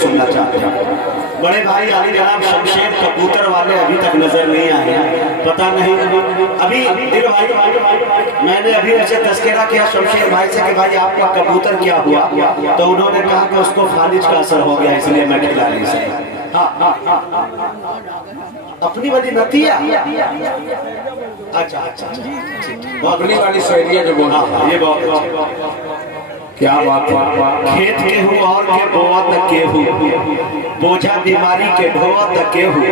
सुनना चाहते हैं। बड़े भाई अली जनाब शमशेर कबूतर वाले अभी तक नजर नहीं आए हैं, पता नहीं अभी दिल भाई मैंने अभी ऐसे तस्करा किया शमशेर भाई से कि भाई आपका कबूतर क्या हुआ, तो उन्होंने कहा कि उसको फालिज का असर हो गया इसलिए मैं खिला नहीं सकता। अपनी वाली नतिया अच्छा अपनी वाली सहेलियां जो बोला ये बहुत क्या बात है। खेत के हूँ और के बोआ तक के हूँ, बोझा बीमारी के ढोआ तक के हूँ,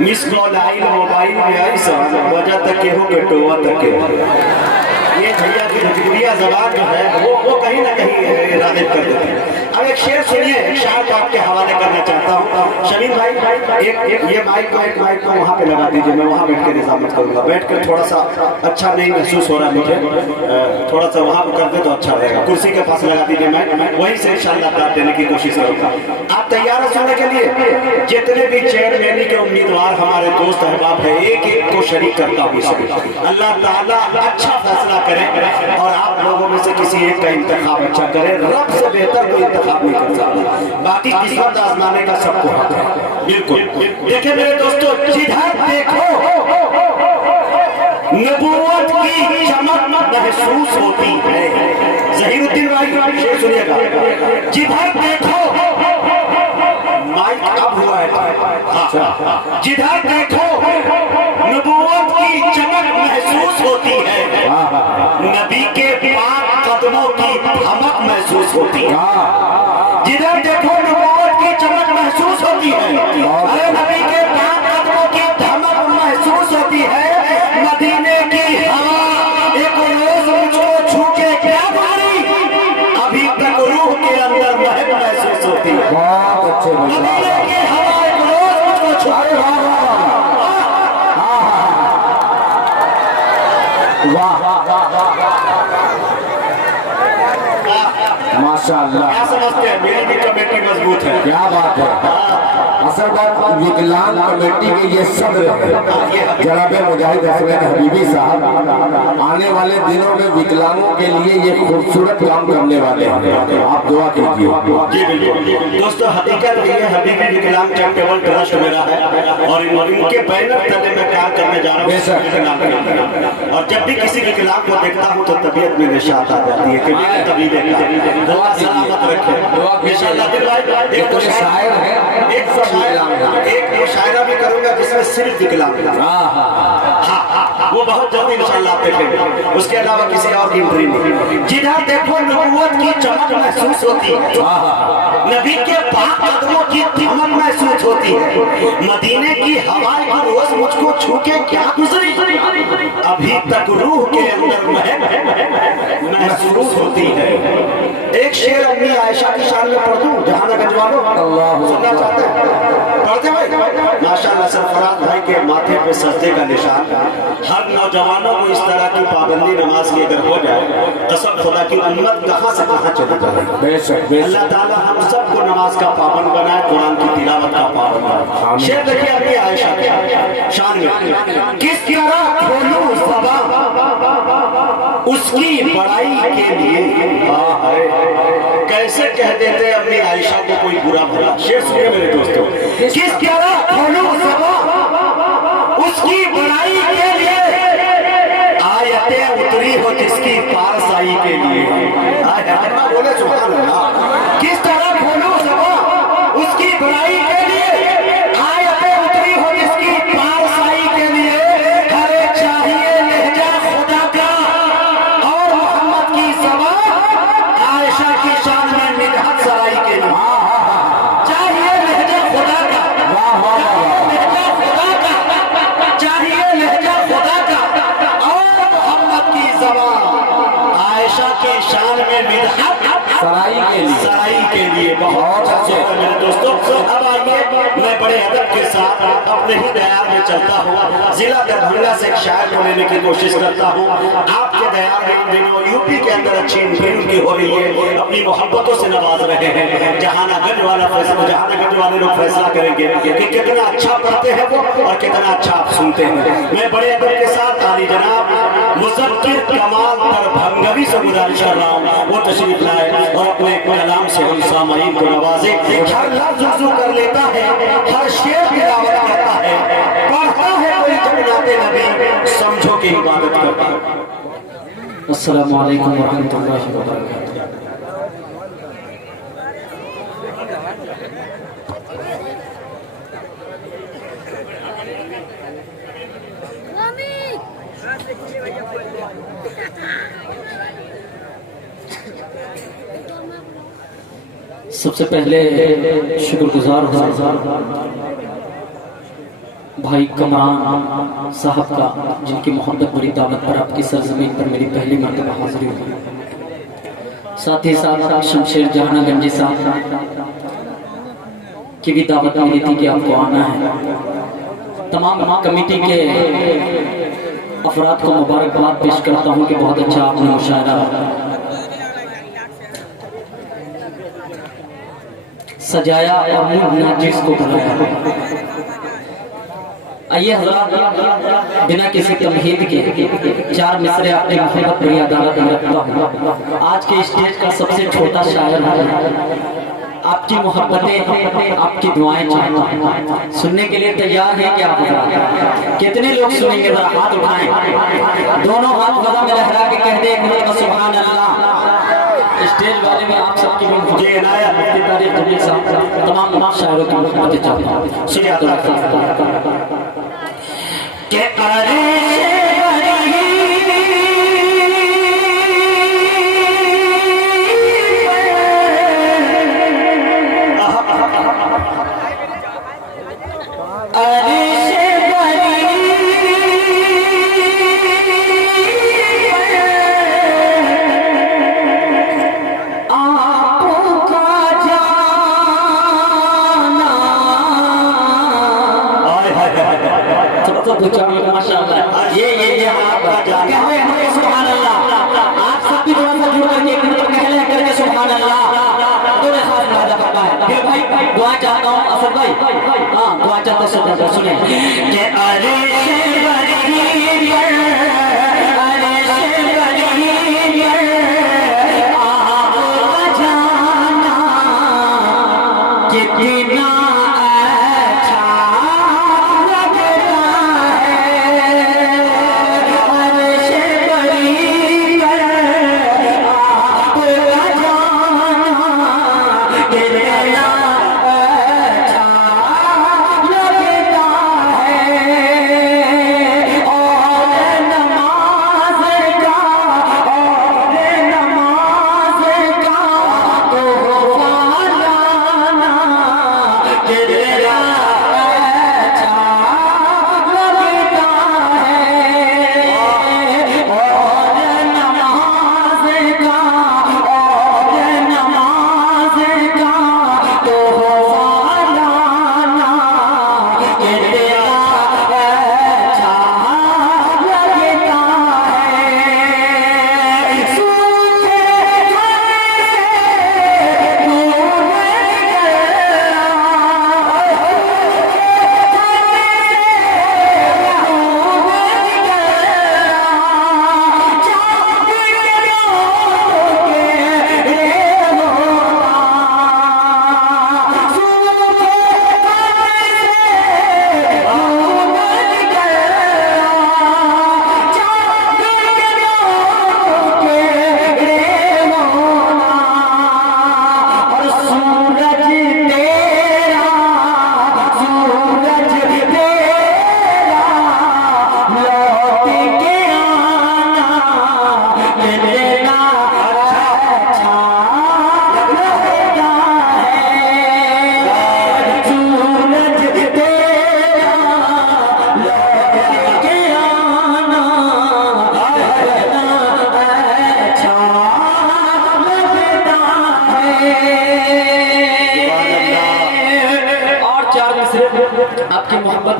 मिस कॉल आई मोबाइल में ऐसा वजह तक के हूँ के टोआ तक के हूँ। ये भैया की भजपुरिया जबान जो है वो कहीं ना कहीं रागिब कर देती है। अब एक शेर सुनिए, एक शायर को आपके हवाले करना चाहता हूँ। शमीम भाई एक ये माइक को वहाँ पे लगा दीजिए, मैं वहाँ बैठ के निजामत करूँगा। बैठ कर थोड़ा सा अच्छा नहीं महसूस हो रहा मुझे, थोड़ा सा वहाँ पर कर दे तो अच्छा रहेगा। कुर्सी के पास लगा दीजिए, मैं वहीं से इंशाल्लाह काट देने की कोशिश करूँगा। आप तैयार हैं सुनने के लिए? जितने भी चेयरमैनी के उम्मीदवार हमारे दोस्त अहबाब है, एक एक को शरीक करता हूँ। अल्लाह ताला अच्छा फैसला करे और आप लोगों में से किसी एक का इंतखाब अच्छा करे। रब से बेहतर कोई इंतखाब नहीं कर सकता, बाकी किस्मत आजमाने का सबको हक है। बिल्कुल देखिए मेरे दोस्तों, जिधर देखो नबूवत की चमक महसूस होती है। ज़हीरुद्दीन भाई शेर सुनिएगा, जिधर देखो माइक अब हुआ है, जिधर देखो नबूवत की चमक महसूस होती है, नबी के पाक कदमों की धमक महसूस होती है। जिधर देखो नबूवत की चमक महसूस होती है, अरे नबी के पाक कदमों की धमक महसूस होती है। मदीने की हवा एक रोज मुझको छू के क्या भारी, अभी तक रूह के अंदर महक महसूस होती है। बहुत अच्छे मदीने की हवा एक रोज मुझको छू के माशाअल्लाह। क्या समझते हैं? मेरी भी कमेटी मजबूत है। क्या बात है। असल बात विकलांग कमेटी के ये सब जनाब मुजाहिद हसन हबीबी साहब आने वाले दिनों में विकलांगों के लिए ये खूबसूरत काम करने वाले हैं, आप दुआ कीजिए। जी बिल्कुल दोस्तों, हकीकत ये हबीबी विकलांग चैरिटेबल ट्रस्ट मेरा है और इनके बैनर तले मैं काम करने जा रहा हूँ। और जब भी किसी विकलांग को देखता हूँ तो तबीयत में निशात आ जाती है कि मैंने तभी देखा। दुआ सलामत रखे इंशाअल्लाह। एक तो शायर है, एक मुशायरा भी करूंगा जिसमें सिर्फ विकलांग, वो बहुत जल्दी इंशाअल्लाह देखेंगे। उसके अलावा किसी और की एंट्री नहीं। जिधर देखो नबूवत की चमक महसूस होती है, नबी के पाक कदमों की धमक महसूस होती है। मदीने की हवा रोज मुझको छू के क्या गुजरी, अभी तक रूह के अंदर महक महसूस होती है। एक शेर अपनी आयशा की शान में पढ़ दूं, जहानागंज वालों सुनना चाहते हैं? पढ़ते भाई माशाअल्लाह। सरफराज भाई के माथे पे सजदे का निशान। हर नौजवानों को इस तरह की पाबंदी नमाज की अगर हो जाए, कसम खुदा की उम्मत कहां से कहां चली जाए। अल्लाह ताला हम सबको नमाज का पाबंद बनाए, कुरान की तिलावत का पाबंद बनाए। शेर देखिए अपनी आयशा की शान में, किस तरह खोलूं ज़बान उसकी बड़ाई के लिए, कैसे कह देते अपनी आयशा को कोई बुरा भला। शेर सुनिए मेरे दोस्तों, किस तरह खोलूं ज़बान उसकी बड़ाई के लिए, आयतें उतरी हो जिसकी पारसाई के लिए। बोले सुभान अल्लाह। किस तरह खोलूं ज़बान उसकी बड़ाई के लिए, आयतें उतरी हो जिसकी पारसाई के लिए। हरे चाहिए लहजा खुदा का और मोहम्मद की ज़बान, आयशा की शान में मिदहत सराई के लिए। चाहिए लहजा खुदा का, लहजा खुदा का, चाहिए लहजा खुदा का और मोहम्मद की ज़बान, आयशा की शान में मिदहत सराई के लिए बहुत अच्छे मेरे दोस्तों। अब आइए मैं बड़े अदब के साथ अपने ही दयार में चलता हूँ, जिला दरभंगा से एक शायर को लेने की कोशिश करता हूँ। आपके दयार में इन दिनों यूपी के अंदर अच्छी एंट्री उनकी हो रही है, अपनी मोहब्बतों से नवाज रहे हैं। जहानागंज वाले लोग फैसला करेंगे कि कितना अच्छा पढ़ते हैं वो और कितना अच्छा आप सुनते हैं। मैं बड़े अदब के साथ ताली जनाब मुज़क्किर कमाल दरभंगवी से गुजारिश कर रहा हूँ वो तशरीफ लाए और अपने कलाम से हम सामईन को नवाजे। हर लफ्ज़ वज़ू कर लेता है, हर शेर की दावत करता है, पढ़ता है कोई जब नाते नबी समझो कि इबादत करता है। अस्सलामु अलैकुम वरहमतुल्लाहि वबरकातुहू। सबसे पहले शुक्रगुजार हूँ भाई कमरान साहब का, जिनकी मोहब्बत भरी दावत पर आपकी सरजमीन पर मेरी पहली मर्तबा हाजिरी हुई। साथ ही साथ शमशेर जहानागंजी साहब की भी दावत मिली थी कि आपको आना है। तमाम कमेटी के अफराद को मुबारकबाद पेश करता हूँ कि बहुत अच्छा आपने मुशायरा सजाया और नाजिस को बुलाया। आइए हज़रात, बिना किसी तमहीद के 4 मिसरे अपनी मोहब्बत भरी अदालत में रखता हूँ। आज के स्टेज का सबसे छोटा शायर है, आपकी मोहब्बतें आपकी दुआएं चाहता हूँ। सुनने के लिए तैयार है क्या आप? कितने लोग सुनेंगे? जरा हाथ उठाएं, दोनों हाथ फजा में लहरा के कह दे सुभान अल्लाह। स्टेज वाले में आप सबकी मुझे इनायत तारीफ जमील साहब तमाम शायरों की मोहब्बतें चाहता हूँ। माशाअल्लाह, ये सुभान अल्लाह। आप सब भी थोड़ा सा जुड़ करके कहले करके सुभान अल्लाह थोड़े खास वादा करता है। फिर भाई दुआ चाहता हूँ असद भाई, हाँ दुआ चाहते सुने कि अरे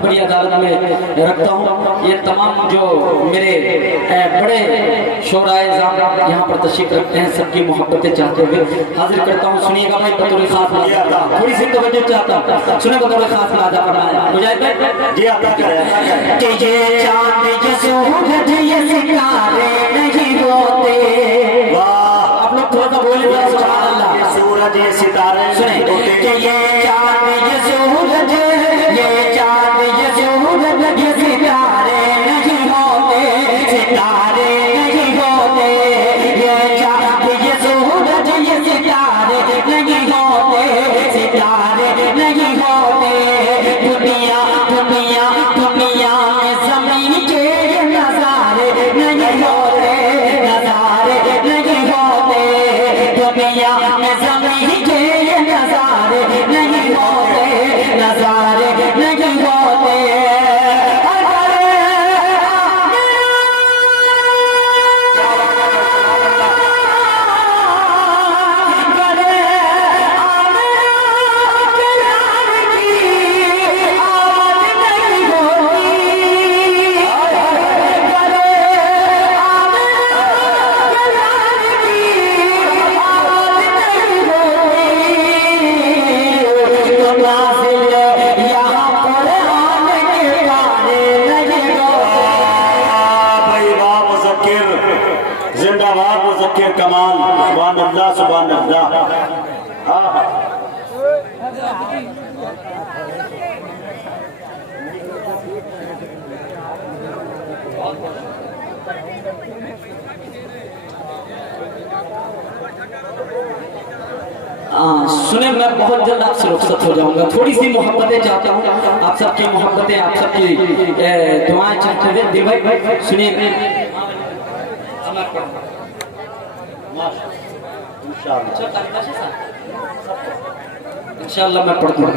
बड़ी अदालत में रखता हूँ। ये तमाम जो मेरे बड़े शोराए यहाँ पर तशरीफ रखते हैं, सबकी मोहब्बतें चाहते हुए हाजिर करता हूँ। सुनिएगा भाई, बतौर खास थोड़ी सी तवज्जो चाहता हूँ, सुने बतौर खास अदा फरमाया मुजाहिद जी अदा करें कि ये चांद ये सूरज ये सितारे नहीं होते। वाह, आप लोग थोड़ा सा बोलिए सुभान अल्लाह। सूरज ये सितारे सुने कि ये चांद ये सूरज ये चांद ये सूरज ये सितारे नहीं होते, सितारे नहीं होते। ये चांद ये सूरज ये सितारे नहीं होते, सितारे नहीं होते। दुनिया दुनिया दुनिया में ज़मीन के नज़ारे नहीं होते, नज़ारे नहीं होते। दुनिया में ज़मीन के नज़ारे नहीं होते, नज़ारे नहीं होते। जिंदाबाद मुज़क्किर कमाल, सुभान अल्लाह सुभान अल्लाह। सुने, मैं बहुत जल्द आपसे रुखसत हो जाऊंगा। थोड़ी सी मोहब्बतें चाहता हूँ, आप सबकी मोहब्बतें, आप सबकी दुआएं चाहते हुए। दिल भाई सुनिए, इंशाअल्लाह मैं पढ़ दूंगा।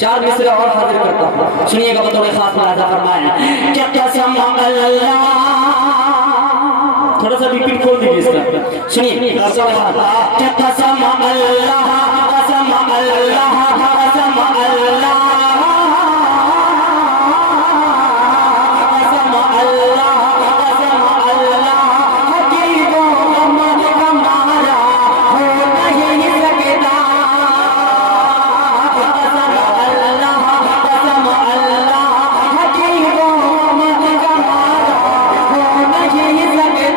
4 मिसरे और हाजिर करता हूँ, सुनिएगा बतौर खास मुलाजा फरमाएं। क्या कसम अल्लाह, थोड़ा सा रिपीट खोल दीजिए इसका, सुनिए। क्या कसम अल्लाह, कसम अल्लाह, कसम अल्लाह, कसम अल्लाह, कसम अल्लाह, हकीकों हमारा हो नहीं सकता। कसम अल्लाह, कसम अल्लाह, हकीकों हमारा हो नहीं सकता।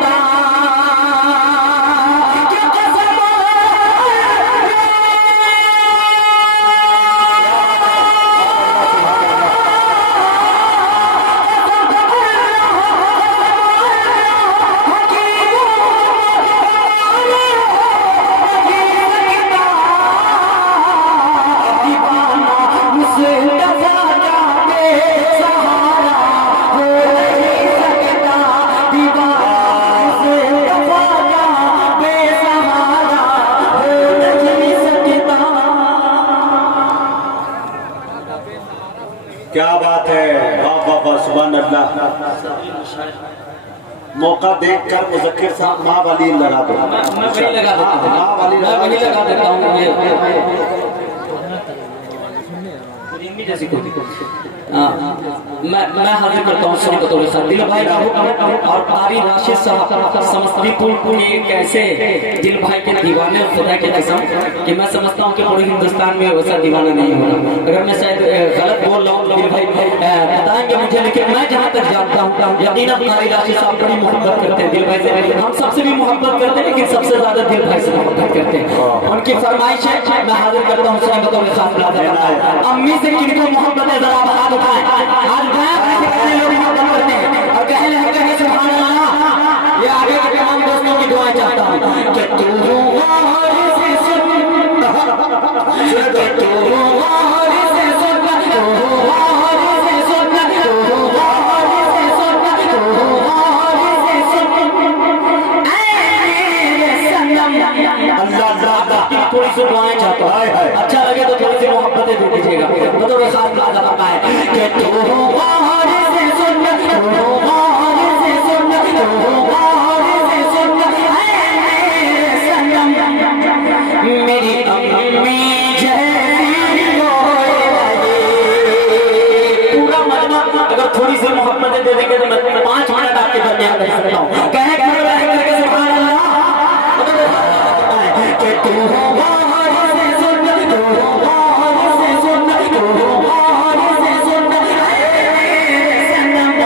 क्या बात है, वाह वाह वाह, सुभान अल्लाह। मौका देखकर मुज़क्किर साहब माँ वाली लगा दो। मैं वही लगा देता हूँ, माँ वाली मैं वही लगा देता हूँ। जैसी मैं हाजिर करता हूँ सुनी बतौर खास दिल भाई और कारी राशिद साहब समस्तीपुर के कैसे दिल भाई के दीवाने और खुदा के कसम कि मैं समझता हूँ कि पूरे हिंदुस्तान में वैसा दीवाना नहीं हो रहा। अगर मैं शायद गलत बोल रहा हूँ दिल भाई बताएंगे मुझे, लेकिन मैं जहाँ तक जानता हूँ यकीनन कारी राशिद साहब बड़ी मोहब्बत करते हैं दिल भाई से। हम सबसे भी मोहब्बत करते हैं, लेकिन सबसे ज्यादा दिल भाई से मोहब्बत करते हैं। उनकी फरमाइश है, मैं हाजिर करता हूँ सुनी बतौर खास। अम्मी से किनको मोहब्बत है, जरा आप हाथ उठाएं। आज लोग मोहब्बत करते हैं और कहने लगते हैं सुभान अल्लाह। ये आगे के तमाम दोस्तों की दुआएं चाहता हूँ कि तू से सुन, कि तू से सुन, थोड़ी सी दुआएं चाहता हूँ, अच्छा लगे तो थोड़ी सी मोहब्बतें दे दीजिएगा। बतौर खास मुलाजा फरमाएं कि तू से सुन, से सुन, से सुन, मेरी अम्मी जैसी सकता हूँ। कहे घर रह करके सुभान अल्लाह कि तू हो बाहर से सुन, तू हो बाहर से सुन, तू हो बाहर से सुन, मेरे सनम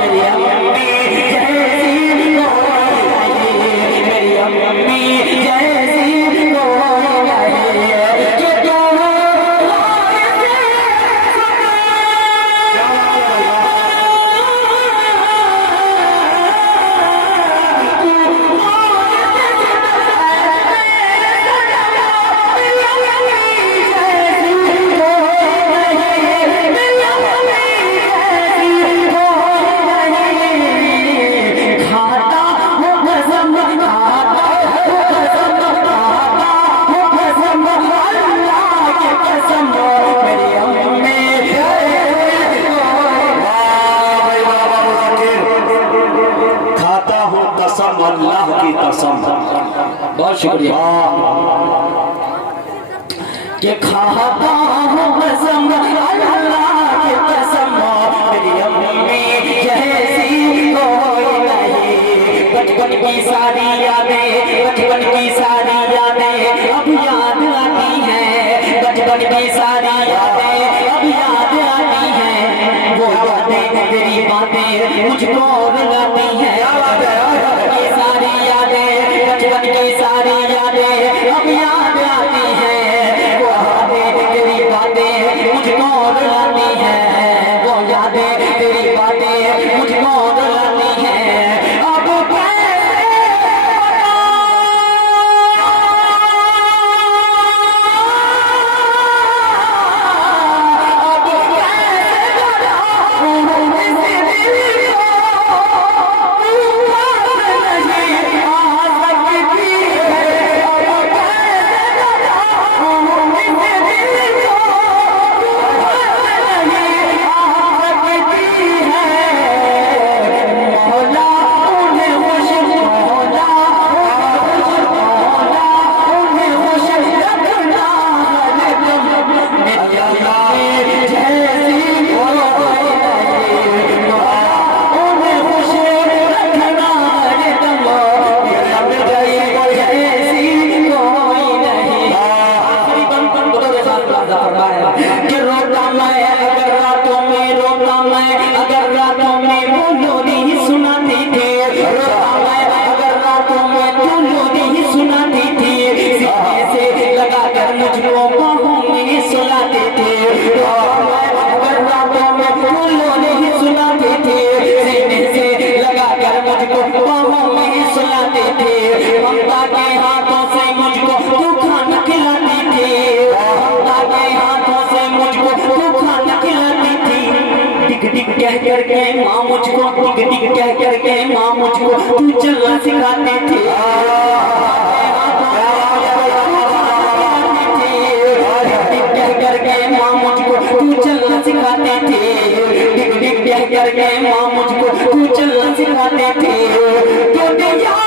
मेरी अम्मी जैसी कोई नहीं, मेरी अम्मी जैसी कोई नहीं, कि तू हो बाहर से खाता हूँ कसम अल्लाह की कसम। बहुत शुक्रिया कि खाता हूँ कसम अल्लाह की कसम, मेरी अम्मी जैसी कोई नहीं। बचपन की सारी यादें, बचपन की सारी यादें अब याद आती हैं, बचपन की सारी यादें अब याद आती हैं, वो यादें तेरी बातें मुझको रुलाती हैं। की सारी यादें, बचपन की सारी यादें अब याद आती हैं, वो यादें तेरी बातें मुझको रुलाती हैं, वो यादें तेरी बातें मुझको रुलाती हैं। अब कि रोता मैं अगर रातों में, रोता मैं अगर रातों में वो लोरी सुनाती थी, रोता मैं अगर रातों में वो लोरी सुनाती थी, सीने से लगाकर मुझको बाहों में सुलाती थी, रोता मैं अगर रातों में वो लोरी सुनाती थी, सीने से लगाकर मुझको बाहों में सुलाती थी, ममता के हाथों से मुझको तू खाना खिलाती थी, ममता के हाथों से मुझको तू खाना खिलाती थी, टिक टिक कह करके माँ मुझको, टिक टिक कह करके माँ मुझको तू चलना सिखाती थी, कह करके माँ मुझको तू चलना सिखाती थी, टिक टिक कह करके माँ मुझको तू चलना सिखाती थी, क्योंकि यार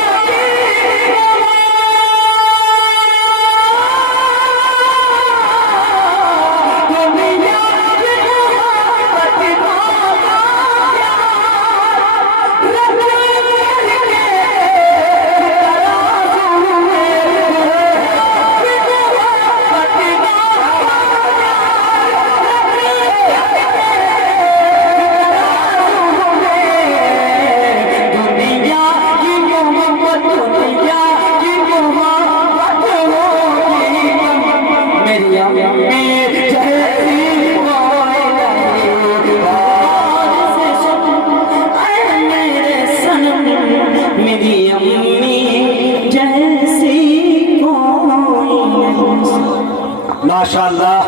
माशाअल्लाह।